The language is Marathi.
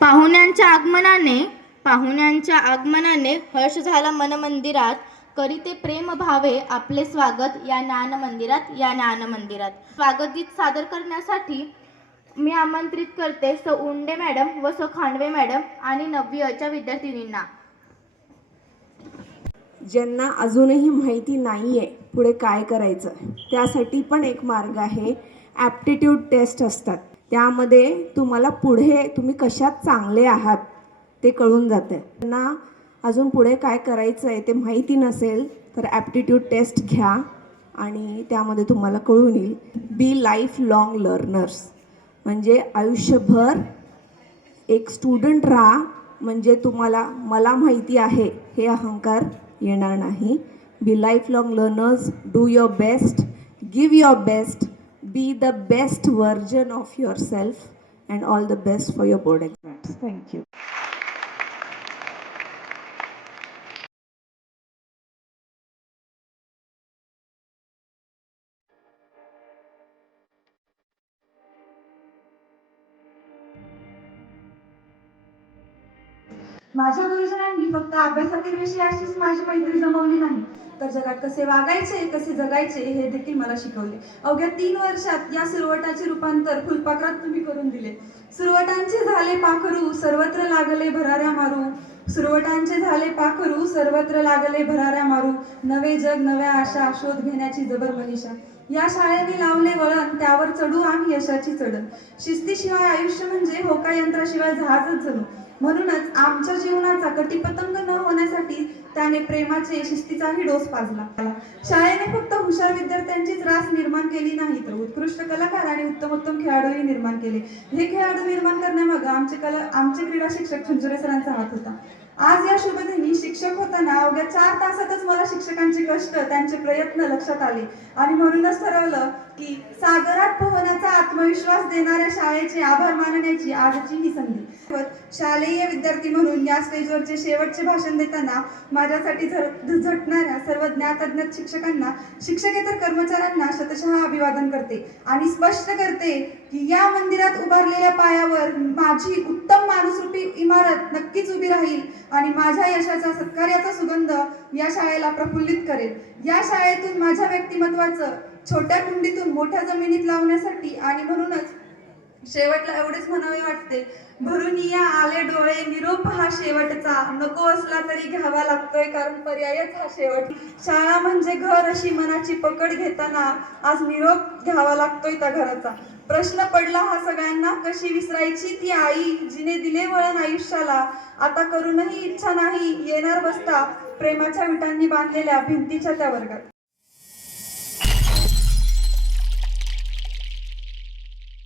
पाहुण्यांच्या आगमनाने पाहुण्यांच्या आगमनाने हर्ष झाला मनमंदिरात. करीते प्रेम भावे आपले स्वागत या ज्ञान मंदिरात या ज्ञान मंदिरात. स्वागत गीत सादर करण्यासाठी मी आमंत्रित करते स उंडे मॅडम व स खांडवे मॅडम आणि नववी अच्या विद्यार्थिनींना. ज्यांना अजूनही माहिती नाही आहे पुढे काय करायचं त्यासाठी पण एक मार्ग आहे. ॲप्टिट्यूड टेस्ट असतात. त्यामध्ये तुम्हाला पुढे तुम्ही कशात चांगले आहात ते कळून जातं. त्यांना अजून पुढे काय करायचं आहे ते माहिती नसेल तर ॲप्टिट्यूड टेस्ट घ्या आणि त्यामध्ये तुम्हाला कळून येईल. बी लाईफ लाँग लर्नर्स म्हणजे आयुष्यभर एक स्टुडंट राहा म्हणजे तुम्हाला मला माहिती आहे हे अहंकार येणार नाही. Be lifelong learners do your best give your best be the best version of yourself and all the best for your board exams thank you माझ्या गुरुजनांनी फक्त अभ्यासातील विषयाशीच माझी मैत्री जमवली नाही. तर जगात कसे वागायचे कसे जगायचे हे देखील मला शिकवले. अवघ्या तीन वर्षात या सुरवटाचे रूपांतर फुलपाखरात तुम्ही करून दिले. सुरवटांचे झाले पाखरू सर्वत्र लागले भराऱ्या मारू. सुरवटांचे झाले पाखरू सर्वत्र लागले भराऱ्या मारू. नवे जग नव्या आशा शोध घेण्याची जबर मनीषा. या शाळेने लावले वळण त्यावर चढू आम्ही यशाची चढण. शिस्तीशिवाय आयुष्य म्हणजे होका यंत्राशिवाय जहाजच जणू. म्हणूनच आमच्या जीवनाचा कटीपतंग न होण्यासाठी त्याने प्रेमाचे शिस्तीचाही डोस पाजला. शाळेने फक्त हुशार विद्यार्थ्यांचीच रास निर्माण केली नाही तर उत्कृष्ट कलाकार आणि उत्तम उत्तम खेळाडूही निर्माण केले. हे खेळाडू निर्माण करण्यामागं आमचे कला आमचे क्रीडा शिक्षक खंजुरे सरांचा हात होता. आज या शुभदिनी शिक्षक होताना अवघ्या चार तासातच मला शिक्षकांचे कष्ट त्यांचे प्रयत्न लक्षात आले. आणि म्हणूनच ठरवलं की सागरात पोहण्याचा आत्मविश्वास देणाऱ्या शाळेचे आभार मानण्याची आजची ही संधी. शालेय विद्यार्थी म्हणून या स्टेजवरचे शेवटचे भाषण देताना माझ्यासाठी झटणाऱ्या सर्व ज्ञातज्ञ शिक्षकांना शिक्षकेतर कर्मचाऱ्यांना शतशः अभिवादन करते आणि स्पष्ट करते की या मंदिरात उभारलेल्या पायावर माझी उत्तम माणूसरूपी इमारत नक्कीच उभी राहील. आणि माझ्या यशाचा सत्कार्याचा सुगंध या शाळेला प्रफुल्लित करेल. या शाळेतून माझ्या व्यक्तिमत्वाचं छोट्या कुंडीतून मोठ्या जमिनीत लावण्यासाठी आणि म्हणूनच शेवटला एवढेच म्हणावे वाटते. भरून या आले डोळे निरोप हा शेवटचा. नको असला तरी घ्यावा लागतोय कारण पर्यायच हा शेवट. शाळा म्हणजे घर अशी मनाची पकड घेताना आज निरोप घ्यावा लागतोय त्या घराचा. प्रश्न पडला हा सगळ्यांना कशी विसरायची ती आई जिने दिले वळण आयुष्याला? आता करूनही इच्छा नाही येणार बसता प्रेमाच्या विटांनी बांधलेल्या भिंतीच्या त्या वर्गात.